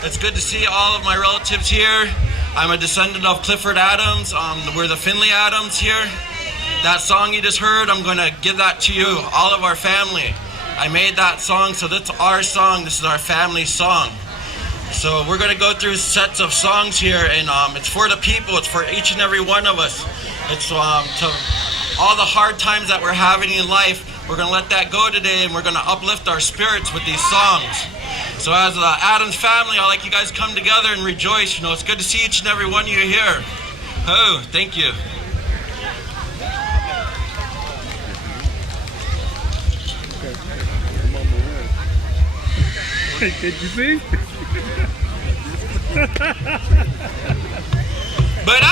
It's good to see all of my relatives here. I'm a descendant of Clifford Adams. We're the Finley Adams here. That song you just heard, I'm going to give that to you, all of our family. I made that song, so that's our song. This is our family song. So we're going to go through sets of songs here, and it's for the people. It's for each and every one of us. It's to all the hard times that we're having in life. We're going to let that go today, and we're going to uplift our spirits with these songs. So as the Adams family, I'd like you guys to come together and rejoice. You know, it's good to see each and every one of you here. Oh, thank you. Did you see? But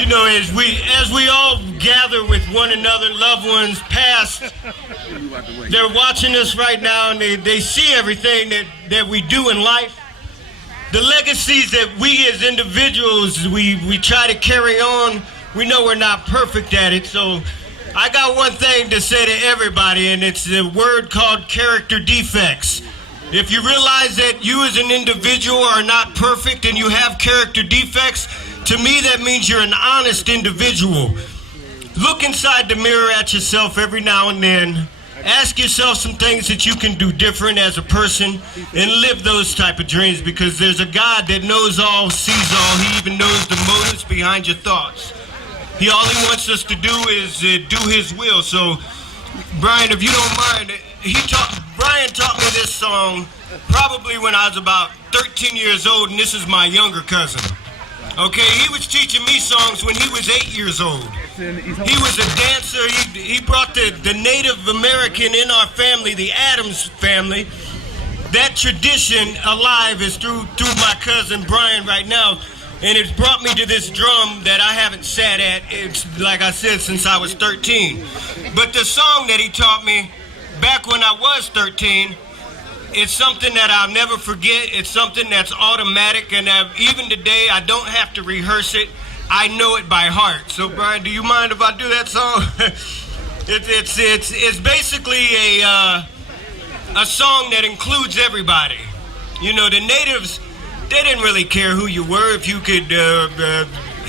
You know, as we all gather with one another, loved ones past, they're watching us right now, and they see everything that we do in life. The legacies that we as individuals, we try to carry on. We know we're not perfect at it, so I got one thing to say to everybody, and it's a word called character defects. If you realize that you as an individual are not perfect and you have character defects, to me that means you're an honest individual. Look inside the mirror at yourself every now and then. Ask yourself some things that you can do different as a person and live those type of dreams, because there's a God that knows all, sees all. He even knows the motives behind your thoughts. All he wants us to do is do his will. So, Brian, if you don't mind, Brian taught me this song probably when I was about 13 years old, and this is my younger cousin. Okay, he was teaching me songs when he was 8 years old. He was a dancer. He brought the Native American in our family, the Adams family. That tradition alive is through my cousin Brian right now. And it's brought me to this drum that I haven't sat at, it's like I said, since I was 13. But the song that he taught me back when I was 13, it's something that I'll never forget. It's something that's automatic, and even today I don't have to rehearse it. I know it by heart. So Brian, do you mind if I do that song? It's basically a song that includes everybody. You know, the natives, they didn't really care who you were. If you could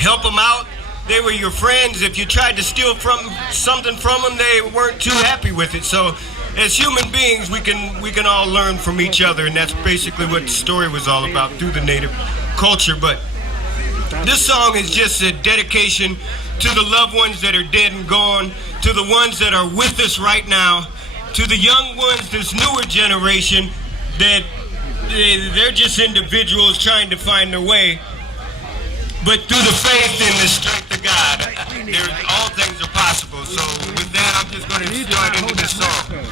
help them out, they were your friends. If you tried to steal something from them, they weren't too happy with it. So as human beings, we can all learn from each other, and that's basically what the story was all about through the native culture. But this song is just a dedication to the loved ones that are dead and gone, to the ones that are with us right now, to the young ones, this newer generation that they're just individuals trying to find their way. But through the faith and the strength of God, all things are possible. So with that, I'm just going to start into this song.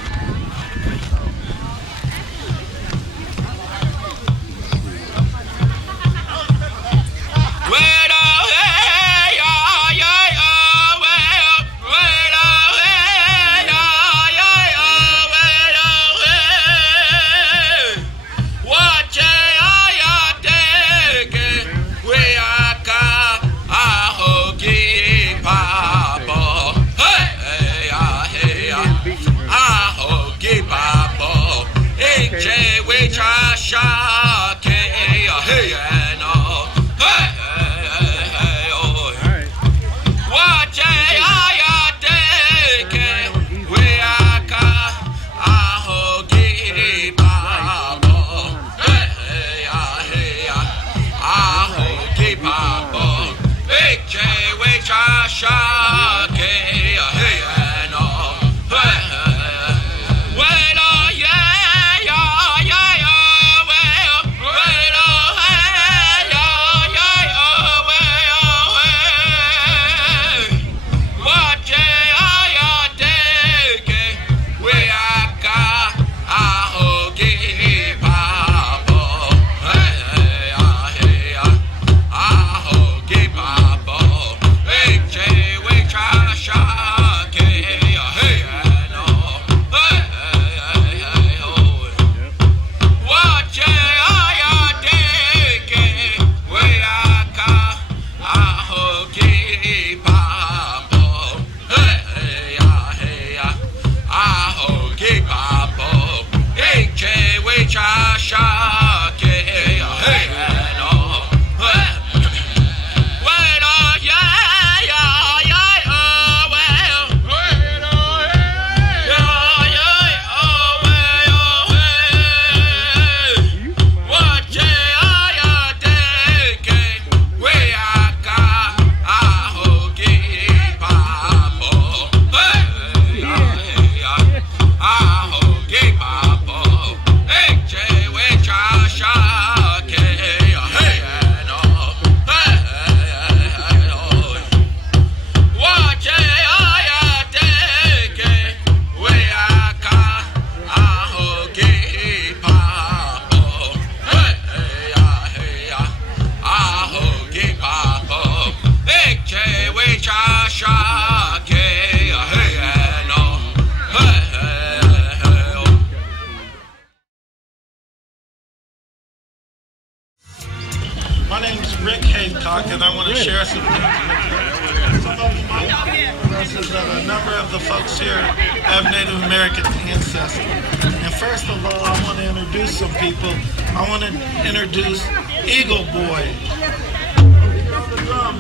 My name is Rick Haycock, and I want to share some things. Some of you might not know this is that a number of the folks here have Native American ancestry. And first of all, I want to introduce some people. I want to introduce Eagle Boy,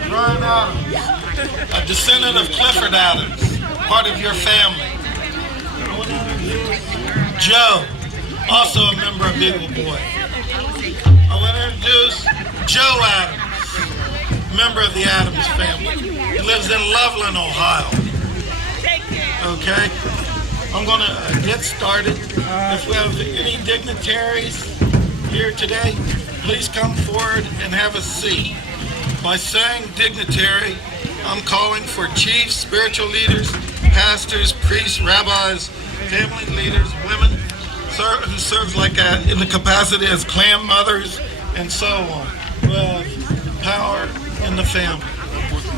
Brian Adams, a descendant of Clifford Adams, part of your family. I want to introduce Joe, also a member of Eagle Boy. I want to introduce Joe Adams, member of the Adams family. He lives in Loveland, Ohio. Okay? I'm going to get started. If we have any dignitaries here today, please come forward and have a seat. By saying dignitary, I'm calling for chiefs, spiritual leaders, pastors, priests, rabbis, family leaders, women who serve in the capacity as clan mothers, and so on, who have power in the family.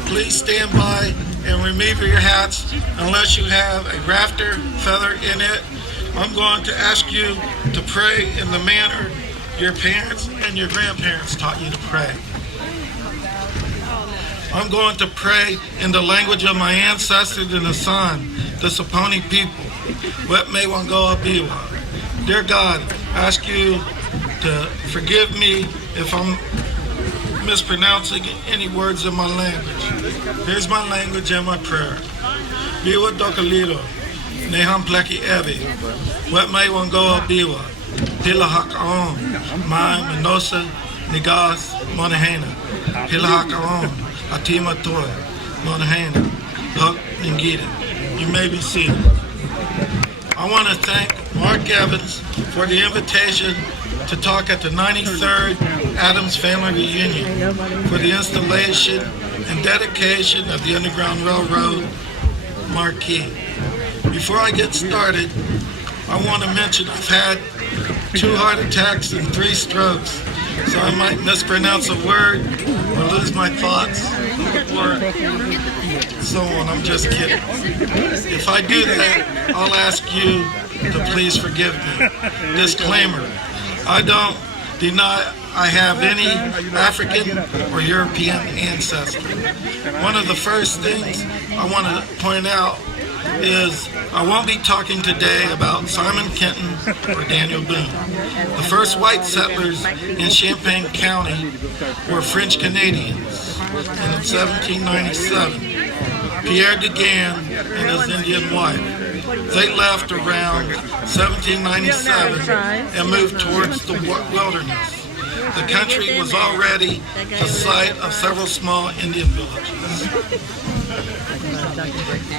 Please stand by and remove your hats unless you have a rafter feather in it. I'm going to ask you to pray in the manner your parents and your grandparents taught you to pray. I'm going to pray in the language of my ancestors and the San, the Saponi people. Wet me wangoa biwa. Dear God, I ask you to forgive me if I'm mispronouncing any words in my language. Here's my language and my prayer. Biwa dokaliro, neham pleki evi. Wet me wangoa biwa. Pilahak on, my minosa, nigas, monahena. Pilahak on, atima toy, monahena, huk, ningita. You may be seated. I want to thank Mark Evans for the invitation to talk at the 93rd Adams Family Reunion for the installation and dedication of the Underground Railroad marquee. Before I get started, I want to mention I've had 2 heart attacks and 3 strokes, so I might mispronounce a word or lose my thoughts or so on. I'm just kidding. If I do that, I'll ask you to please forgive me. Disclaimer, I don't deny I have any African or European ancestry. One of the first things I want to point out is I won't be talking today about Simon Kenton or Daniel Boone. The first white settlers in Champaign County were French Canadians in 1797. Pierre Degan and his Indian wife. They left around 1797 and moved towards the wilderness. The country was already the site of several small Indian villages.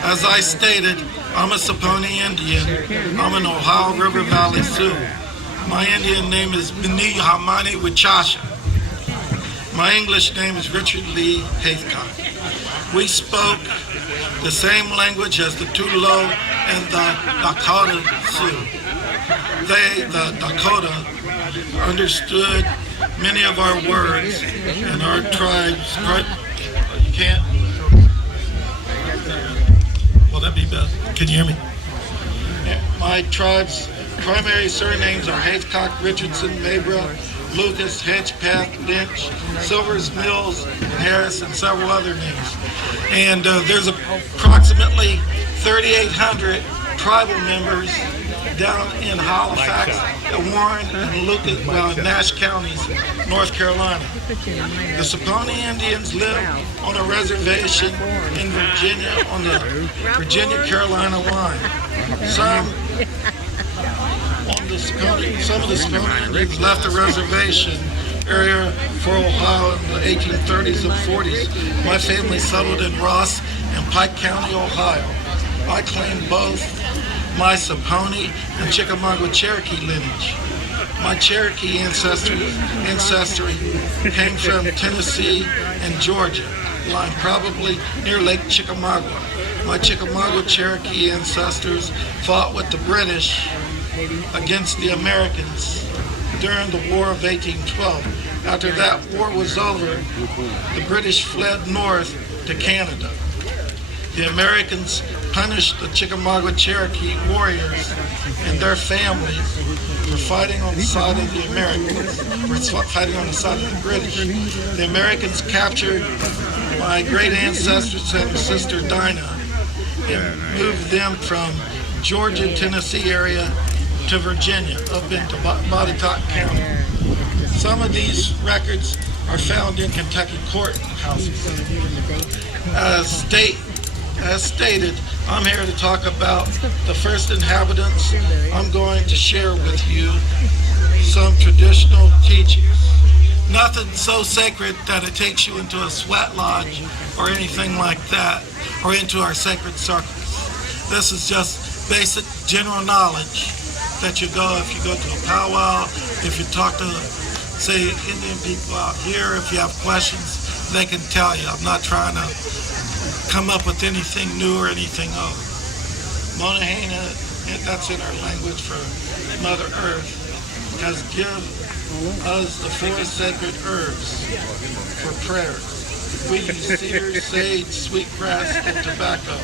As I stated, I'm a Saponi Indian. I'm an Ohio River Valley Sioux. My Indian name is Bini Hamani Wichasha. My English name is Richard Lee Hathcock. We spoke the same language as the Tulo and the Dakota Sioux. They, the Dakota, understood many of our words, and our tribes, you can't, well, that'd be better. Can you hear me? My tribe's primary surnames are Hathcock, Richardson, Mabra, Lucas, Hedgepath, Lynch, Silvers, Mills, Harris, and several other names. And there's approximately 3,800 tribal members down in Halifax, Warren, and Lucas, Nash counties, North Carolina. The Saponi Indians live on a reservation in Virginia on the Virginia-Carolina line. Some of the Saponi Indians left the reservation area for Ohio in the 1830s and 40s. My family settled in Ross and Pike County, Ohio. I claim both my Saponi and Chickamauga Cherokee lineage. My Cherokee ancestry came from Tennessee and Georgia, lying probably near Lake Chickamauga. My Chickamauga Cherokee ancestors fought with the British against the Americans during the War of 1812. After that war was over, the British fled north to Canada. The Americans punished the Chickamauga Cherokee warriors and their families for fighting on the side of the Americans, for fighting on the side of the British. The Americans captured my great ancestors and sister Dinah and moved them from Georgia, Tennessee area to Virginia, up into Botetourt County. Some of these records are found in Kentucky courthouses. As stated, I'm here to talk about the first inhabitants. I'm going to share with you some traditional teachings. Nothing so sacred that it takes you into a sweat lodge or anything like that, or into our sacred circles. This is just basic general knowledge that you go, if you go to a powwow, if you talk to, say, Indian people out here, if you have questions, they can tell you. I'm not trying to come up with anything new or anything old. Monahana, that's in our language for Mother Earth, has given us the four sacred herbs for prayers. We use cedar, sage, sweetgrass, and tobacco.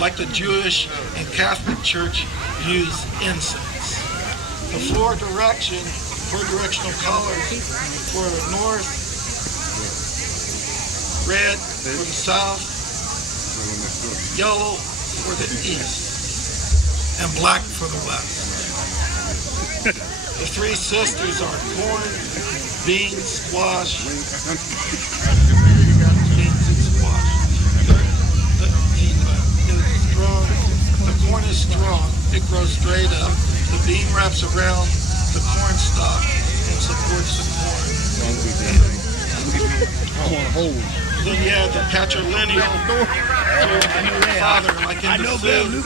Like the Jewish and Catholic Church use incense. The four directional colors for the north, red for the south, yellow for the east, and black for the west. The three sisters are corn, beans, squash, The corn is strong. It grows straight up. The bean wraps around the corn stalk and supports the corn. Then you have the patrilineal father, like in the Sioux.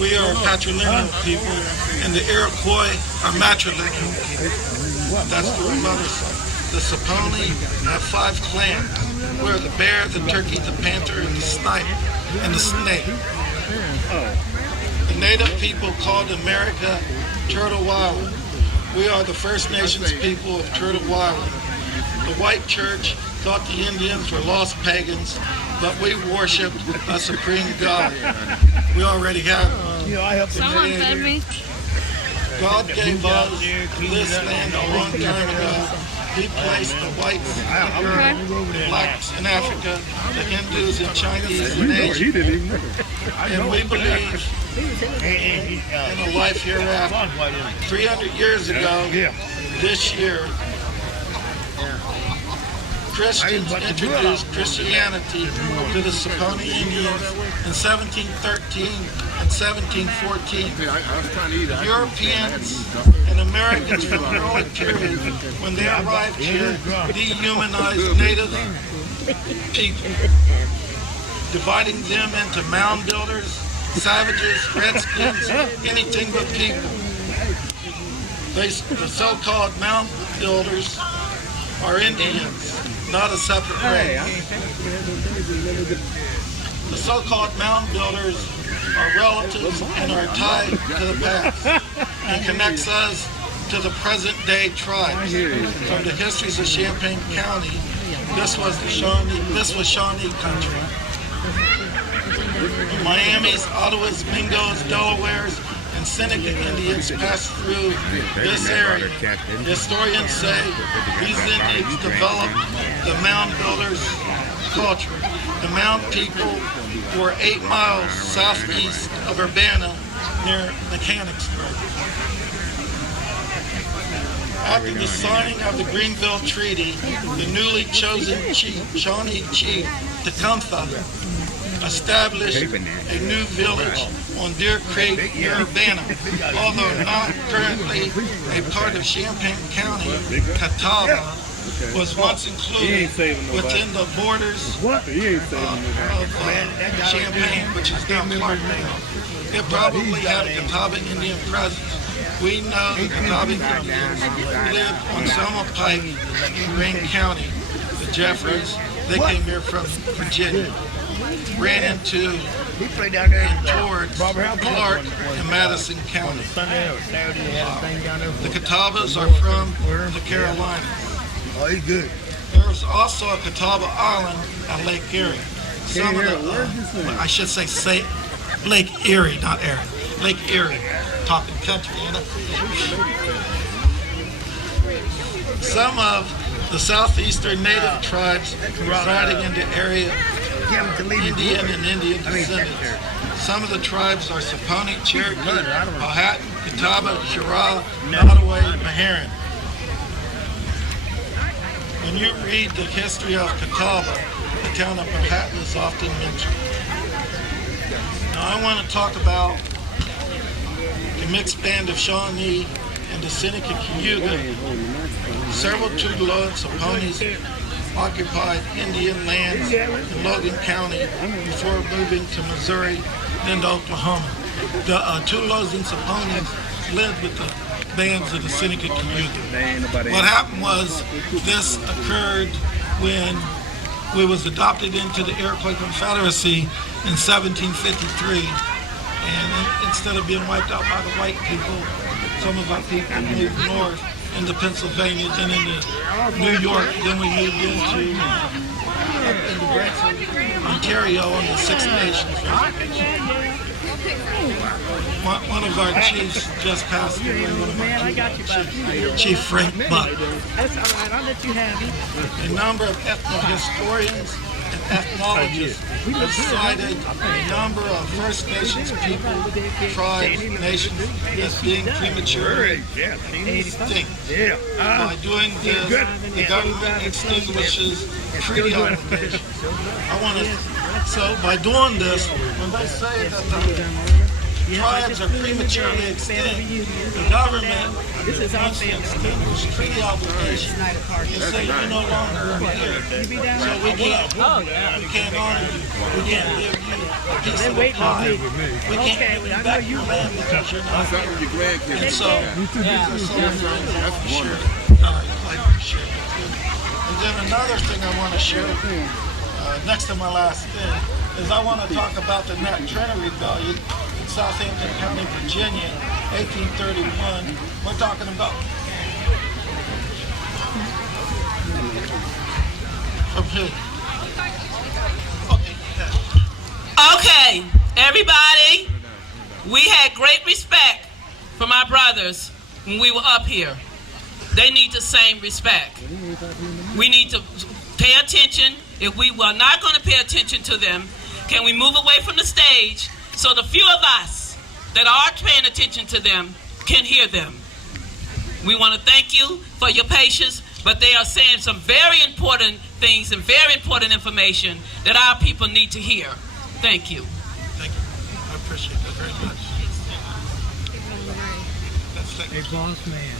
We are patrilineal people, and the Iroquois are matrilineal people. That's the mother side. The Saponi have 5 clans. We're the bear, the turkey, the panther, and the snipe, and the snake. The native people called America Turtle Island. We are the First Nations people of Turtle Island. The white church thought the Indians were lost pagans, but we worshipped a supreme God. We already have Someone fed me. God gave us this land a long time ago. He placed the whites in Europe, the blacks in Africa, the Hindus and Chinese in Asia. And we believe in a life hereafter. 300 years ago, this year, Christians introduced Christianity to the Saponi Indians in 1713 and 1714. Europeans and Americans from the early period, when they arrived here, dehumanized native people, dividing them into mound builders, savages, redskins, anything but people. The so-called mound builders are Indians, not a separate race. The so-called mound builders are relatives and are tied to the past and connects us to the present-day tribes. From the histories of Champaign County, this was Shawnee country. Miami's, Ottawa's, Mingo's, Delaware's, and Seneca Indians passed through this area. Historians say these Indians developed the mound builders culture. The mound people were 8 miles southeast of Urbana near Mechanicsburg. After the signing of the Greenville Treaty, the newly chosen chief, Shawnee Chief Tecumseh, established a new village on Deer Creek near Urbana. Although not currently a part of Champaign County, Catawba was once included within the borders of Champaign, which is now Clarkdale. It probably had a Catawba Indian presence. We know the Catawba Indians lived on Selma Pike in Greene County. The Jeffreys, they came here from Virginia, ran into and towards Clark and Madison County. The Catawbas are from the Carolinas. Oh, he's good. There was also a Catawba Island at Lake Erie. Some of the, I should say Lake Erie, not Erie. Lake Erie, talking country, you know. Some of the southeastern native tribes residing in the area, Indian and Indian descendants. Some of the tribes are Saponi, Cherokee, Powhatan, Catawba, Chirraw, Nottoway, and Meherrin. When you read the history of Catawba, the town of Powhatan is often mentioned. Now I want to talk about the mixed band of Shawnee and the Seneca Cayuga. Several Tugalog Saponis occupied Indian lands in Logan County before moving to Missouri and Oklahoma. The Tugalog and Saponis lived with the bands of the Seneca Cayuga. What happened was this occurred when we was adopted into the Iroquois Confederacy in 1753. And instead of being wiped out by the white people, some of our people moved north into Pennsylvania, then into New York, then we moved into Ontario on the Six Nations Reservation. One of our chiefs just passed away, one of our Chief Frank Buck. That's all right, I'll let you have it. A number of ethnohistorians and ethnologists have cited a number of First Nations people, tribes, nations as being prematurely extinct. By doing this, the government extinguishes treaty obligations. So by doing this, when they say that the tribes are prematurely extinct, the government wants to extinguish treaty obligations and say you're no longer here. So we can't honor you. We can't give you a piece of the pie. We can't give you back your land because you're not here. And so, sure. I'd like to share with you. And then another thing I want to share, next to my last thing, is I want to talk about the Nat Turner Rebellion in Southampton County, Virginia, 1831. We're talking about Okay, everybody, we had great respect for my brothers when we were up here. They need the same respect. We need to pay attention. If we were not going to pay attention to them, can we move away from the stage so the few of us that are paying attention to them can hear them? We want to thank you for your patience, but they are saying some very important things and very important information that our people need to hear. Thank you. Thank you. I appreciate that very much. A boss man.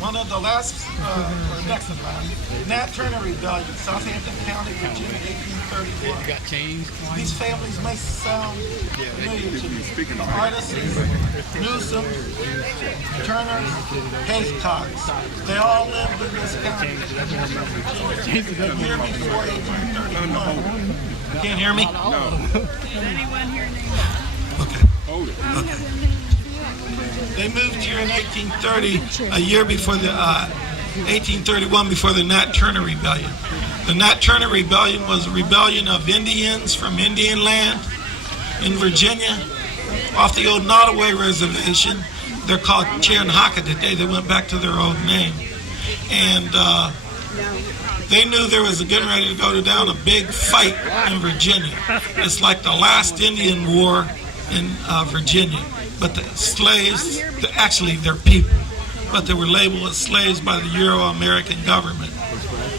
One of the last, or next to last, Nat Turner Rebellion, Southampton County, Virginia, 1831. Got changed. These families may sound familiar to you. Artists, Newsom, Turner, Haycocks. They all lived in this county. The year before 1831. Can't hear me? Does anyone hear me? Okay. Okay. They moved here in 1830, a year before the 1831, before the Nat Turner Rebellion. The Nat Turner Rebellion was a rebellion of Indians from Indian land in Virginia, off the old Nottoway Reservation. They're called Cherenhaka today. They went back to their old name, and they knew there was getting ready to go down a big fight in Virginia. It's like the last Indian War in Virginia. But the slaves, actually they're people, but they were labeled as slaves by the Euro-American government.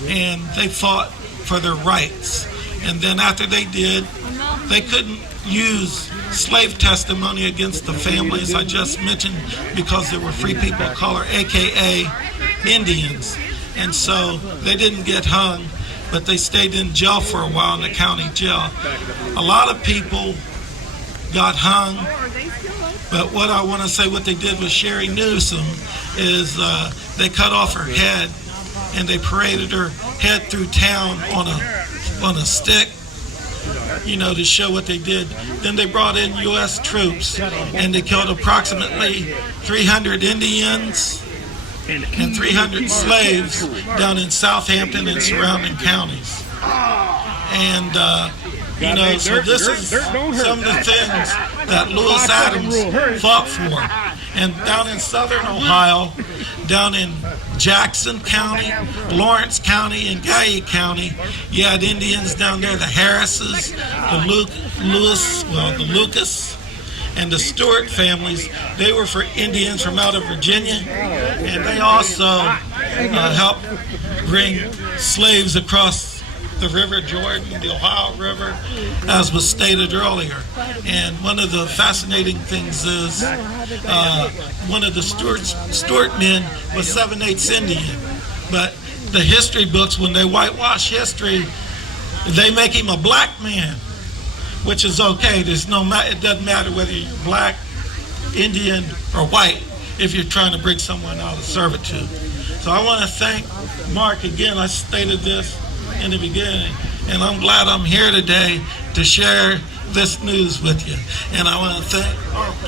And they fought for their rights. And then after they did, they couldn't use slave testimony against the families I just mentioned because they were free people of color, aka Indians. And so they didn't get hung, but they stayed in jail for a while in the county jail. A lot of people got hung, but what I want to say, what they did with Sherry Newsom is they cut off her head and they paraded her head through town on a stick, you know, to show what they did. Then they brought in U.S. troops and they killed approximately 300 Indians and 300 slaves down in Southampton and surrounding counties. And you know, so this is some of the things that Lewis Adams fought for. And down in southern Ohio, down in Jackson County, Lawrence County, and Guy County, you had Indians down there, the Harrises, the Lucas, and the Stewart families. They were for Indians from out of Virginia, and they also helped bring slaves across the River Jordan, the Ohio River, as was stated earlier. And one of the fascinating things is one of the Stewart men was 7/8 Indian. But the history books, when they whitewash history, they make him a black man, which is okay. It doesn't matter whether you're black, Indian, or white if you're trying to bring someone out of servitude. So I want to thank Mark again. I stated this in the beginning. And I'm glad I'm here today to share this news with you. And I want to thank